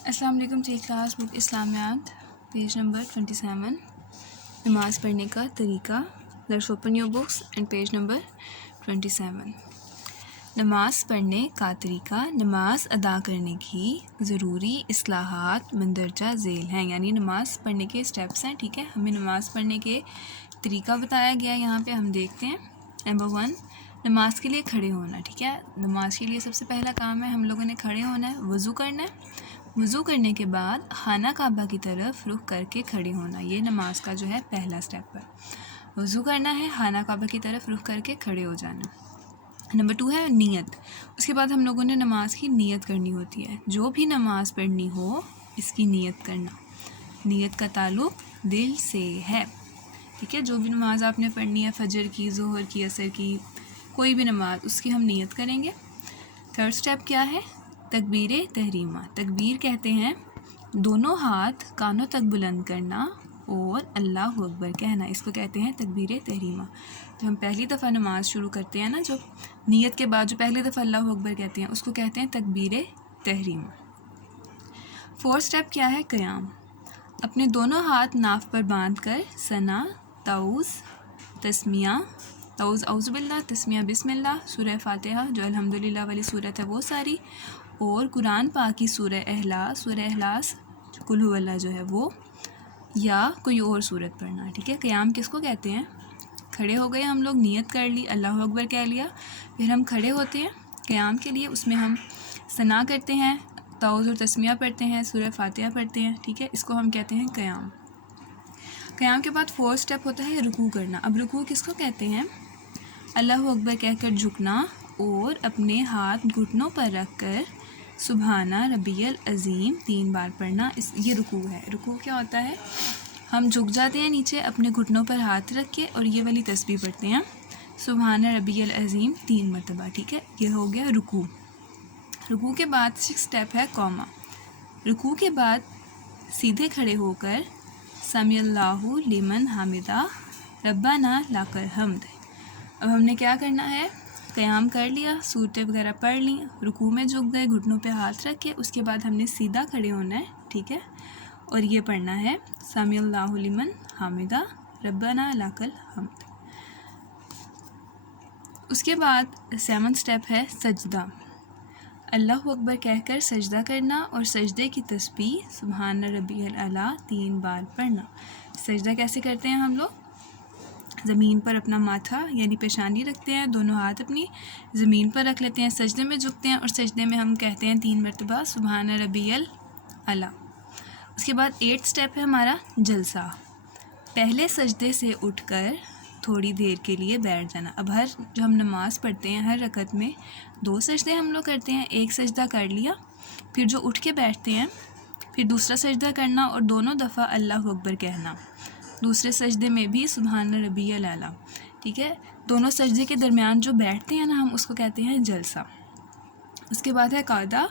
السلام علیکم ٹھیک کلاس بک اسلامیات پیج نمبر 27 نماز پڑھنے کا طریقہ. Let's open your books and page number 27. نماز پڑھنے کا طریقہ. نماز ادا کرنے کی ضروری اصلاحات مندرجہ ذیل ہیں، یعنی نماز پڑھنے کے اسٹیپس ہیں. ٹھیک ہے، ہمیں نماز پڑھنے کے طریقہ بتایا گیا ہے. یہاں پہ ہم دیکھتے ہیں. نمبر 1، نماز کے لیے کھڑے ہونا. ٹھیک ہے، نماز کے لیے سب سے پہلا کام ہے ہم لوگوں نے کھڑے ہونا ہے، وضو کرنا ہے. وضو کرنے کے بعد خانہ کعبہ کی طرف رخ کر کے کھڑے ہونا. یہ نماز کا جو ہے پہلا سٹیپ ہے. وضو کرنا ہے، خانہ کعبہ کی طرف رخ کر کے کھڑے ہو جانا. نمبر 2 ہے نیت. اس کے بعد ہم لوگوں نے نماز کی نیت کرنی ہوتی ہے. جو بھی نماز پڑھنی ہو اس کی نیت کرنا. نیت کا تعلق دل سے ہے. ٹھیک ہے، جو بھی نماز آپ نے پڑھنی ہے، فجر کی، ظہر کی، عصر کی، کوئی بھی نماز، اس کی ہم نیت کریں گے. تھرڈ سٹیپ کیا ہے؟ تکبیر تحریمہ. تکبیر کہتے ہیں دونوں ہاتھ کانوں تک بلند کرنا اور اللہ اکبر کہنا. اس کو کہتے ہیں تکبیر تحریمہ. تو ہم پہلی دفعہ نماز شروع کرتے ہیں نا، جو نیت کے بعد جو پہلی دفعہ اللہ اکبر کہتے ہیں اس کو کہتے ہیں تکبیر تحریمہ. فورتھ سٹیپ کیا ہے؟ قیام. اپنے دونوں ہاتھ ناف پر باندھ کر ثنا، تعوذ، تسمیہ، تعوذ اعوذ باللہ، تسمیہ بسم اللہ، سورہ فاتحہ جو الحمدللہ والی صورت ہے وہ ساری، اور قرآن پاک کی سورہ اخلاص قل هو اللہ جو ہے وہ، یا کوئی اور صورت پڑھنا. ٹھیک ہے، قیام کس کو کہتے ہیں؟ کھڑے ہو گئے ہم لوگ، نیت کر لی، اللہ اکبر کہہ لیا، پھر ہم کھڑے ہوتے ہیں قیام کے لیے. اس میں ہم ثنا کرتے ہیں، تعوذ اور تسمیہ پڑھتے ہیں، سورہ فاتحہ پڑھتے ہیں. ٹھیک ہے، اس کو ہم کہتے ہیں قیام. قیام کے بعد فورتھ سٹیپ ہوتا ہے رکوع کرنا. اب رکوع کس کو کہتے ہیں؟ اللہ اکبر کہہ کر جھکنا اور اپنے ہاتھ گھٹنوں پر رکھ کر سبحانہ ربی العظیم 3 بار پڑھنا. یہ رکوع ہے. رکوع کیا ہوتا ہے؟ ہم جھک جاتے ہیں نیچے اپنے گھٹنوں پر ہاتھ رکھ کے اور یہ والی تسبیح پڑھتے ہیں سبحانہ ربی العظیم 3 مرتبہ. ٹھیک ہے، یہ ہو گیا رکوع. رکوع کے بعد 6 سٹیپ ہے قوما. رکوع کے بعد سیدھے کھڑے ہو کر سمی اللہ لمن حمدہ ربنا لک الحمد. اب ہم نے کیا کرنا ہے؟ قیام کر لیا، صورتیں وغیرہ پڑھ لیں، رکوع میں جھک گئے، گھٹنوں پہ ہاتھ رکھ کے، اس کے بعد ہم نے سیدھا کھڑے ہونا ہے. ٹھیک ہے، اور یہ پڑھنا ہے سمی اللہ لمن حمدہ ربنا لک الحمد. اس کے بعد 7 سٹیپ ہے سجدہ. اللہ اکبر کہہ کر سجدہ کرنا اور سجدے کی تسبیح سبحان ربی الاعلیٰ 3 بار پڑھنا. سجدہ کیسے کرتے ہیں ہم لوگ؟ زمین پر اپنا ماتھا یعنی پیشانی رکھتے ہیں، دونوں ہاتھ اپنی زمین پر رکھ لیتے ہیں، سجدے میں جھکتے ہیں اور سجدے میں ہم کہتے ہیں 3 مرتبہ سبحان ربی الاعلیٰ. اس کے بعد 8 سٹیپ ہے ہمارا جلسہ. پہلے سجدے سے اٹھ کر تھوڑی دیر کے لیے بیٹھ جانا. اب جو ہم نماز پڑھتے ہیں ہر رکعت میں 2 سجدے ہم لوگ کرتے ہیں. ایک سجدہ کر لیا، پھر جو اٹھ کے بیٹھتے ہیں پھر دوسرا سجدہ کرنا اور دونوں دفعہ اللہ اکبر کہنا. دوسرے سجدے میں بھی سبحان ربی الاعلیٰ. ٹھیک ہے، دونوں سجدے کے درمیان جو بیٹھتے ہیں نا ہم اس کو کہتے ہیں جلسہ. اس کے بعد ہے قعدہ.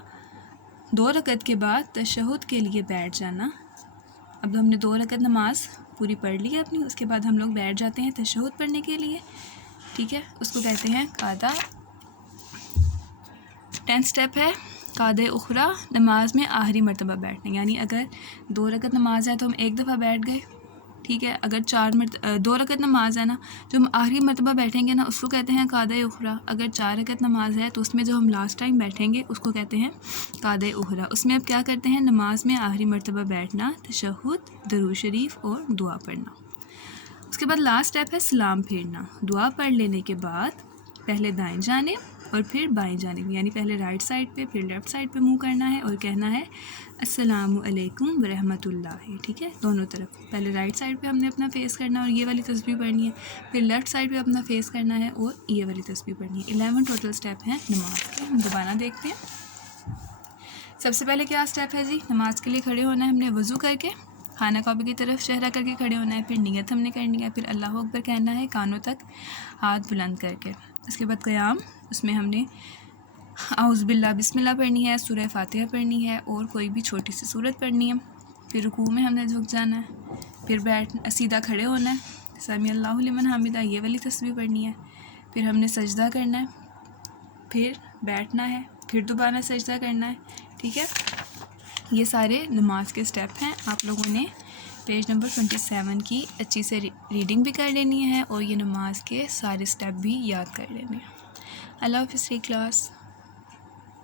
2 رکعت کے بعد تشہد کے لیے بیٹھ جانا. اب ہم نے 2 رکعت نماز پوری پڑھ لی ہے اپنی، اس کے بعد ہم لوگ بیٹھ جاتے ہیں تشہد پڑھنے کے لیے. ٹھیک ہے، اس کو کہتے ہیں قعدہ. 10 سٹیپ ہے قعدہ اخری. نماز میں آخری مرتبہ بیٹھنا، یعنی اگر 2 رکعت نماز ہے تو ہم ایک دفعہ بیٹھ گئے. ٹھیک ہے، اگر 2 رکعت نماز ہے نا، جو ہم آخری مرتبہ بیٹھیں گے نا اس کو کہتے ہیں قعدہ اخری. اگر 4 رکعت نماز ہے تو اس میں جو ہم لاسٹ ٹائم بیٹھیں گے اس کو کہتے ہیں قعدہ اخری. اس میں اب کیا کرتے ہیں؟ نماز میں آخری مرتبہ بیٹھنا، تشہد، درود شریف اور دعا پڑھنا. اس کے بعد لاسٹ سٹیپ ہے سلام پھیرنا. دعا پڑھ لینے کے بعد پہلے دائیں جانب اور پھر بائیں جانب، یعنی پہلے رائٹ سائڈ پہ پھر لیفٹ سائڈ پہ منہ کرنا ہے اور کہنا ہے السلام علیکم ورحمۃ اللہ. ٹھیک ہے، دونوں طرف. پہلے رائٹ سائڈ پہ ہم نے اپنا فیس کرنا اور یہ والی تسبیح پڑھنی ہے، پھر لیفٹ سائڈ پہ اپنا فیس کرنا ہے اور یہ والی تسبیح پڑھنی ہے. 11 ٹوٹل سٹیپ ہیں نماز کے. ہم دوبارہ دیکھتے ہیں. سب سے پہلے کیا سٹیپ ہے جی؟ نماز کے لیے کھڑے ہونا ہے. ہم نے وضو کر کے خانہ کعبہ کی طرف چہرہ کر کے کھڑے ہونا ہے، پھر نیت ہم نے کرنی ہے، پھر اللہ اکبر کہنا ہے کانوں تک ہاتھ بلند کر کے. اس کے بعد قیام. اس میں ہم نے اعوذ باللہ بسم اللہ پڑھنی ہے، سورہ فاتحہ پڑھنی ہے اور کوئی بھی چھوٹی سی سورت پڑھنی ہے. پھر رکوع میں ہم نے جھک جانا ہے، پھر سیدھا کھڑے ہونا ہے، سمی اللہ لمن حمدہ یہ والی تسبیح پڑھنی ہے. پھر ہم نے سجدہ کرنا ہے، پھر بیٹھنا ہے، پھر دوبارہ سجدہ کرنا ہے. ٹھیک ہے، یہ سارے نماز کے سٹیپ ہیں. آپ لوگوں نے پیج نمبر 27 کی اچھی سے ریڈنگ بھی کر لینی ہے اور یہ نماز کے سارے سٹیپ بھی یاد کر لینے ہیں. اللہ حافظ کلاس.